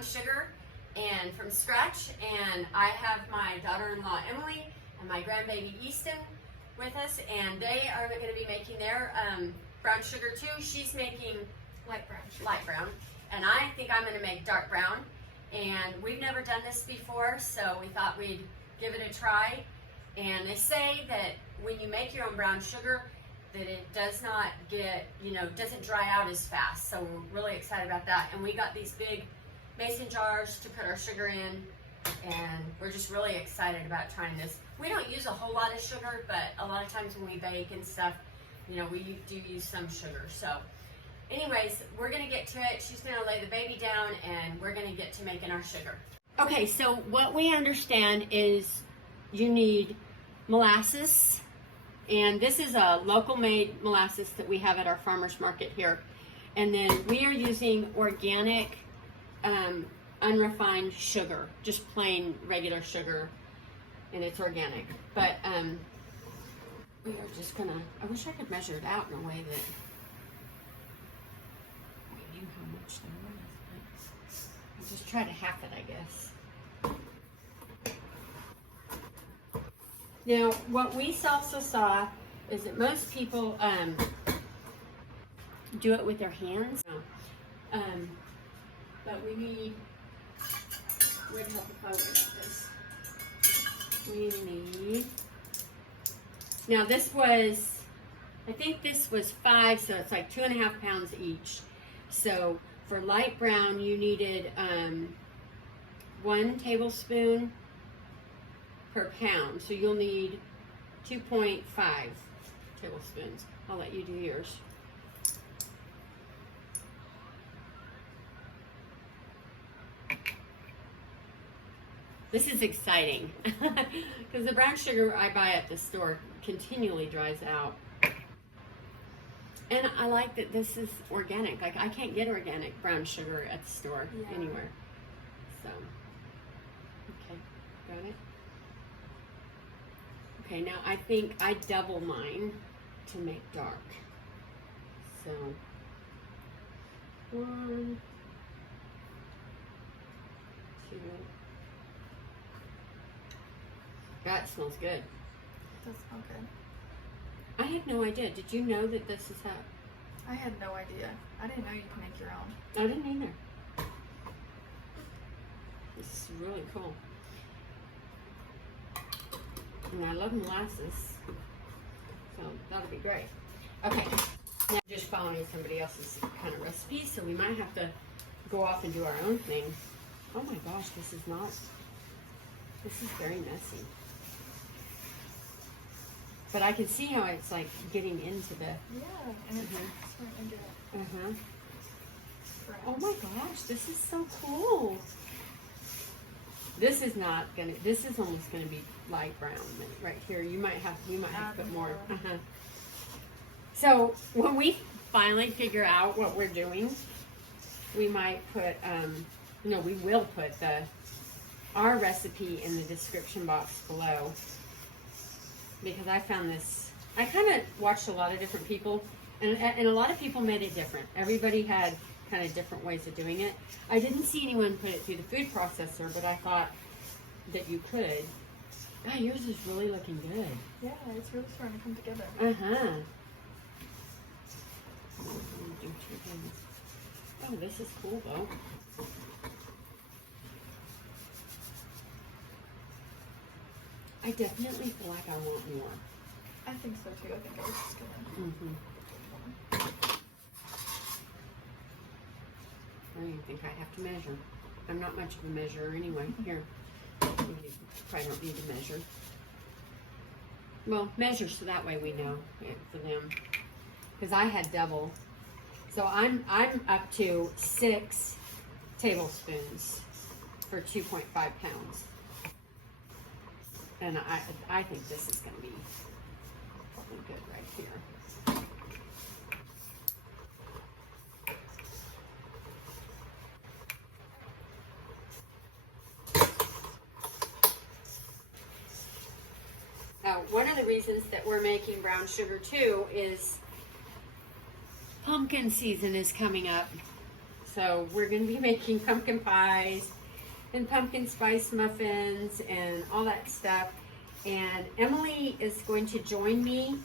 brown sugar and from scratch, and I have my daughter-in-law Emily and my grandbaby Easton with us, and they are going to be making their brown sugar too. She's making light brown sugar. Light brown, and I think I'm going to make dark brown, and we've never done this before, so we thought we'd give it a try. And they say that when you make your own brown sugar, that it does not get, doesn't dry out as fast. So we're really excited about that. And we got these big mason jars to put our sugar in, and we're just really excited about trying this. We don't use a whole lot of sugar, but a lot of times when we bake and stuff, we do use some sugar. So anyways, we're gonna get to it. She's gonna lay the baby down, and we're gonna get to making our sugar. Okay, so what we understand is you need molasses. And this is a local made molasses that we have at our farmer's market here. And then we are using organic, unrefined sugar, just plain regular sugar, and it's organic. But we are just gonna, I wish I could measure it out in a way that I knew how much there was. I'll just try to half it, I guess. Now, what we also saw is that most people do it with their hands. But we need, where the hell if I worry about this? We need, now this was, I think this was 5, so it's like 2.5 pounds each. So for light brown, you needed 1 tablespoon per pound, so you'll need 2.5 tablespoons. I'll let you do yours. This is exciting because the brown sugar I buy at the store continually dries out. And I like that this is organic. Like, I can't get organic brown sugar at the store anywhere. So, okay, got it. Okay, now I think I double mine to make dark. So, 1, 2. That smells good. It does smell good. I had no idea. Did you know that this is how? I had no idea. I didn't know you can make your own. I didn't either. This is really cool. And I love molasses, so that'll be great. Okay, now just following somebody else's kind of recipe, so we might have to go off and do our own thing. Oh my gosh, this is very messy. But I can see how it's like getting into the... Yeah, and it's starting to get... Oh my gosh, this is so cool. This is not gonna, this is almost gonna be light brown right here. We might have to put more. So when we finally figure out what we're doing, we might put, we will put our recipe in the description box below, because I found this, I kind of watched a lot of different people, and a lot of people made it different. Everybody had kind of different ways of doing it. I didn't see anyone put it through the food processor, but I thought that you could. God, yours is really looking good. Yeah, it's really starting to come together. Oh, this is cool though. I definitely feel like I want more. I think so too. I think I was just gonna. I don't even think I have to measure. I'm not much of a measurer anyway. Here, you probably don't need to measure. Well, measure so that way we know for them. Because I had double, so I'm up to 6 tablespoons for 2.5 pounds, and I think this is going to be good right here. One of the reasons that we're making brown sugar too is pumpkin season is coming up. So we're going to be making pumpkin pies and pumpkin spice muffins and all that stuff. And Emily is going to join me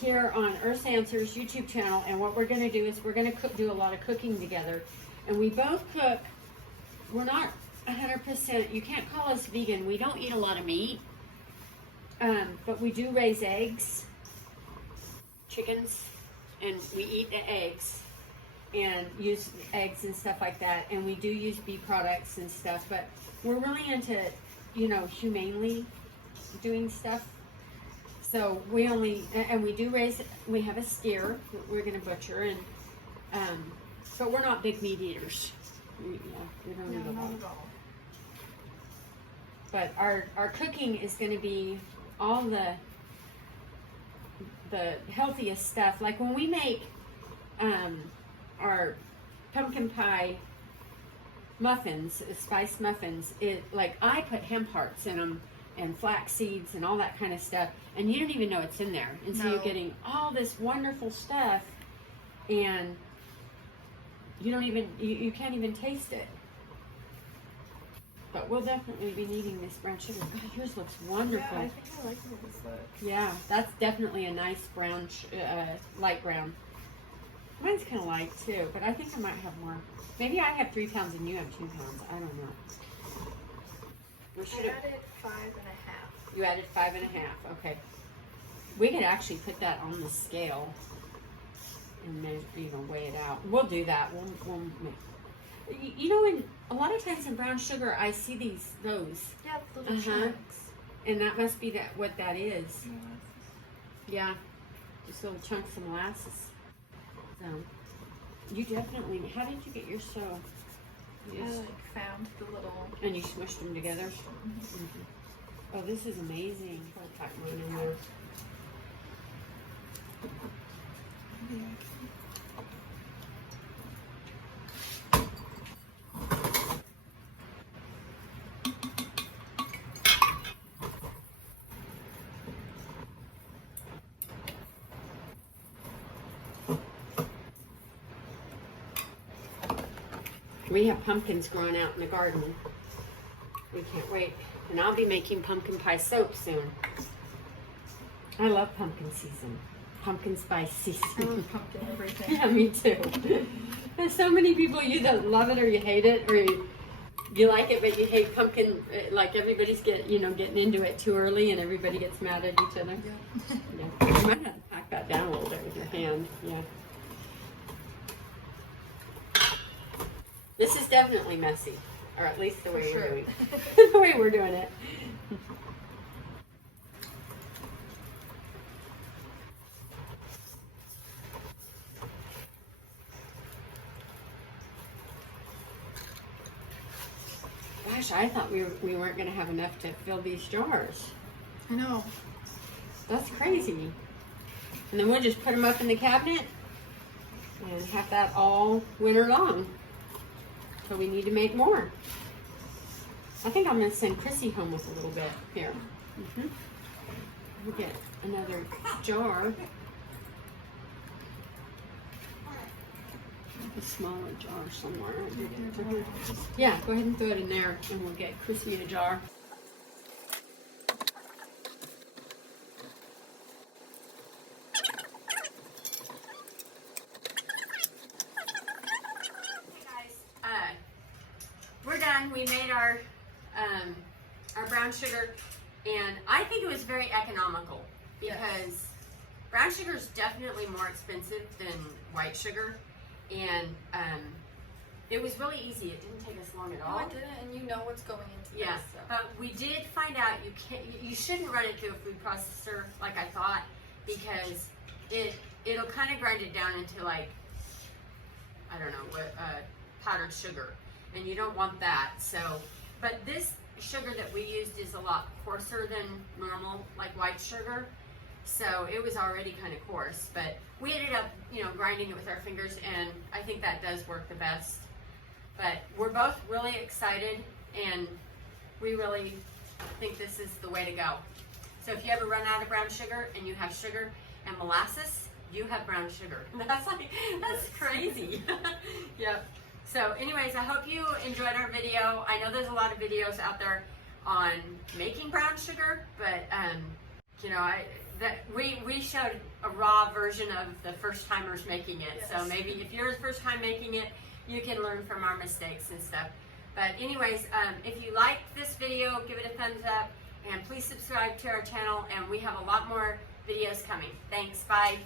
here on Earth Answers YouTube channel. And what we're going to do is we're going to do a lot of cooking together. And we both cook. We're not 100%. You can't call us vegan. We don't eat a lot of meat. But we do raise eggs, chickens, and we eat the eggs and use eggs and stuff like that. And we do use bee products and stuff, but we're really into, you know, humanely doing stuff. So we only, and we do raise, we have a steer that we're going to butcher, and, but we're not big meat eaters. We don't eat a lot. Not at all. But our cooking is going to be all the healthiest stuff. Like when we make our pumpkin pie muffins, spice muffins, like I put hemp hearts in them and flax seeds and all that kind of stuff, and you don't even know it's in there. And so you're getting all this wonderful stuff, and you don't even you can't even taste it. But we'll definitely be needing this brown sugar. God, yours looks wonderful. Yeah, I think I like the way this looks. Yeah, that's definitely a nice brown, light brown. Mine's kind of light too, but I think I might have more. Maybe I have 3 pounds and you have 2 pounds. I don't know. We should have. I added 5.5. You added 5.5. Okay. We could actually put that on the scale and measure, weigh it out. We'll do that. We'll make. You know, in a lot of times in brown sugar, I see those. Yeah, little chunks. And that must be what that is. Molasses. Yeah, just little chunks of molasses. So, you definitely. How did you get yours so? I found the little. And you smushed them together. Mm-hmm. Oh, this is amazing. I'll pack mine in there. We have pumpkins growing out in the garden. We can't wait. And I'll be making pumpkin pie soap soon. I love pumpkin season. Pumpkin spice season. I love pumpkin everything. Yeah, me too. There's so many people, you either love it or you hate it, or you like it but you hate pumpkin. Like everybody's getting into it too early and everybody gets mad at each other. Yeah. Yeah. You might have to pack that down a little bit with your hand. Yeah. This is definitely messy, or at least the way we're doing it. The way we're doing it. Gosh, I thought we weren't going to have enough to fill these jars. I know. That's crazy. And then we'll just put them up in the cabinet and have that all winter long. So we need to make more. I think I'm going to send Chrissy home with a little bit here. We'll get another jar. A smaller jar somewhere. Yeah, go ahead and throw it in there and we'll get Chrissy a jar. We're done. We made our brown sugar, and I think it was very economical because brown sugar is definitely more expensive than white sugar, and it was really easy. It didn't take us long at all. No, it didn't, and you know what's going into Yeah, this. So. but we did find out you shouldn't run it through a food processor like I thought, because it'll kind of grind it down into, like, I don't know what, powdered sugar. And you don't want that. So, but this sugar that we used is a lot coarser than normal, like white sugar. So it was already kind of coarse, but we ended up, grinding it with our fingers, and I think that does work the best. But we're both really excited, and we really think this is the way to go. So if you ever run out of brown sugar and you have sugar and molasses, you have brown sugar. That's crazy. Yep. So anyways, I hope you enjoyed our video. I know there's a lot of videos out there on making brown sugar, but you know, we showed a raw version of the first timers making it. Yes. So maybe if you're the first time making it, you can learn from our mistakes and stuff. But anyways, if you liked this video, give it a thumbs up, and please subscribe to our channel, and we have a lot more videos coming. Thanks, bye.